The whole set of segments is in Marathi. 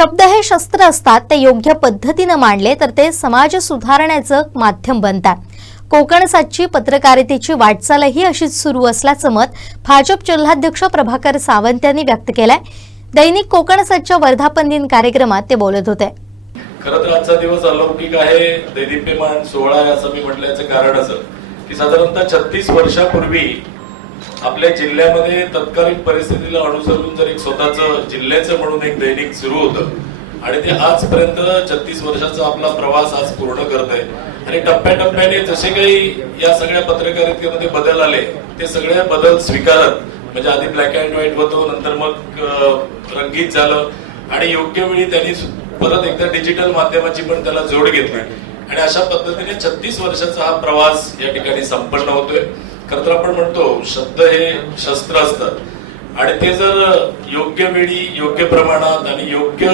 शब्द हे शस्त्र असतात ते योग्य पद्धतीनं मांडले तर ते समाज सुधारण्याचं माध्यम बनतात. कोकण सातची पत्रकारितेची वाटचालही अशीच सुरू असल्याचं मत भाजप जिल्हाध्यक्ष प्रभाकर सावंत यांनी व्यक्त केलंय. दैनिक कोकण सातच्या वर्धापन दिन कार्यक्रमात ते बोलत होते. खरं तर आजचा दिवस अलौकिक आहे. दैदिप्यमान सोहळा आहे असं मी म्हटल्याचं कारण असं की साधारणतः छत्तीस वर्षापूर्वी आपल्या जिल्ह्यामध्ये तत्कालीन परिस्थितीला अनुसरून जर एक स्वतःच जिल्ह्याचं म्हणून एक दैनिक सुरू होतं आणि ते आजपर्यंत छत्तीस वर्षाचा आपला प्रवास आज पूर्ण करत आहे आणि टप्प्याटप्प्याने जसे काही या सगळ्या पत्रकारितेमध्ये बदल आले ते सगळे बदल स्वीकारत म्हणजे आधी ब्लॅक अँड व्हाईट होतो नंतर मग रंगीत झालं आणि योग्य वेळी त्यांनी परत एकदा डिजिटल माध्यमाची पण त्याला जोड घेतली. आणि अशा पद्धतीने छत्तीस वर्षाचा हा प्रवास या ठिकाणी संपन्न होतोय. खर तर आपण म्हणतो शब्द हे शस्त्र असतात. आणि ते जर योग्य वेळी योग्य प्रमाणात आणि योग्य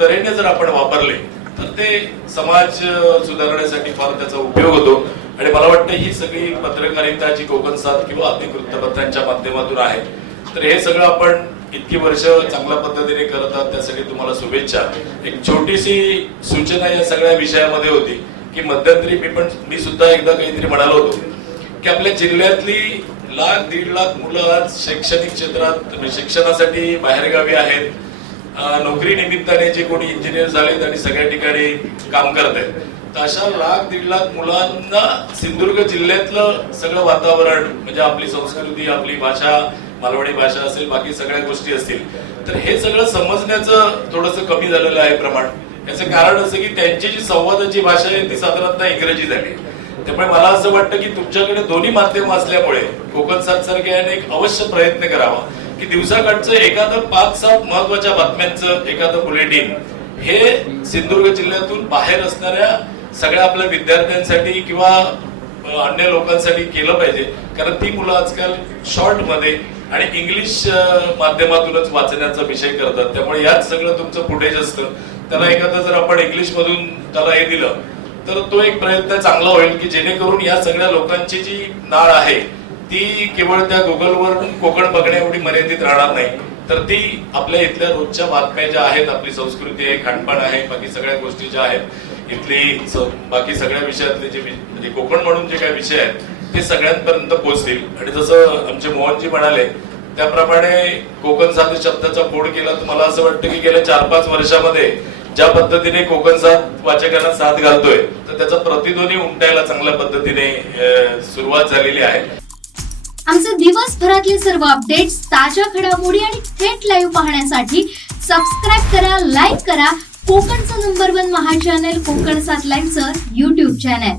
तऱ्हेने जर आपण वापरले तर ते समाज सुधारण्यासाठी फार त्याचा उपयोग होतो. आणि मला वाटतं ही सगळी पत्रकारिता जी कोकण सात किंवा अधिक वृत्तपत्रांच्या माध्यमातून आहे तर हे सगळं आपण इतकी वर्ष चांगल्या पद्धतीने करत आहात त्यासाठी तुम्हाला शुभेच्छा. एक छोटीशी सूचना या सगळ्या विषयामध्ये होती की मध्यंतरी मी पण मी सुद्धा एकदा काहीतरी म्हणालो होतो की आपल्या जिल्ह्यातली लाख दीड लाख मुलं आज शैक्षणिक क्षेत्रात म्हणजे शिक्षणासाठी बाहेरगावी आहेत. नोकरी निमित्ताने जे कोणी इंजिनियर झालेत आणि सगळ्या ठिकाणी काम करत आहेत तर अशा लाख दीड लाख मुलांना सिंधुदुर्ग जिल्ह्यातलं सगळं वातावरण म्हणजे आपली संस्कृती आपली भाषा मालवणी भाषा असेल बाकी सगळ्या गोष्टी असतील. तर हे सगळं समजण्याचं थोडंसं कमी झालेलं आहे प्रमाण. याचं कारण असं की त्यांची जी संवादाची भाषा आहे ती साधारणतः इंग्रजी झाली. त्यामुळे मला असं वाटतं की तुमच्याकडे दोन्ही माध्यम असल्यामुळे कोकण सात सारख्या एक अवश्य प्रयत्न करावा. की दिवसाकडचं एखादं पाच सात महत्त्वाच्या बातम्यांचं एखादं बुलेटिन हे सिंधुदुर्ग जिल्ह्यातून बाहेर असणाऱ्या सगळ्या आपल्या विद्यार्थ्यांसाठी किंवा अन्य लोकांसाठी केलं पाहिजे. कारण ती मुलं आजकाल शॉर्टमध्ये आणि इंग्लिश माध्यमातूनच वाचण्याचा विषय करतात. त्यामुळे याच सगळं तुमचं फुटेज असतं. त्याला एखादं जर आपण इंग्लिश मधून त्याला हे दिलं तर तो एक प्रयत्न चांगला होईल की जेणेकरून या सगळ्या लोकांची जी नाळ आहे ती केवळ त्या गुगलवर कोकण बघण्या एवढी मर्यादित राहणार नाही. तर ती आपल्या इथल्या रोजच्या बातम्या ज्या आहेत आपली संस्कृती आहे खानपान आहे बाकी सगळ्या गोष्टी ज्या आहेत इथली बाकी सगळ्या विषयातले जे म्हणजे कोकण म्हणून जे काही विषय आहेत ते सगळ्यांपर्यंत पोहोचतील. आणि जसं आमचे मोहनजी म्हणाले त्याप्रमाणे कोकण साधू शब्दाचा बोर्ड केला तर मला असं वाटतं की गेल्या चार पाच वर्षामध्ये ज्या पद्धतीने कोकणचा वाचकांना साथ घालतोय तर त्याचा प्रतिध्वनी उमटायला चांगल्या पद्धतीने सुरुवात झालेली आहे. आमचे दिवसभरातले सर्व अपडेट्स ताज्या घडामोडी आणि थेट लाईव्ह पाहण्यासाठी सबस्क्राईब करा लाईक करा. कोकणचं नंबर वन महा चॅनल कोकण सात लाईव्हचं युट्यूब चॅनल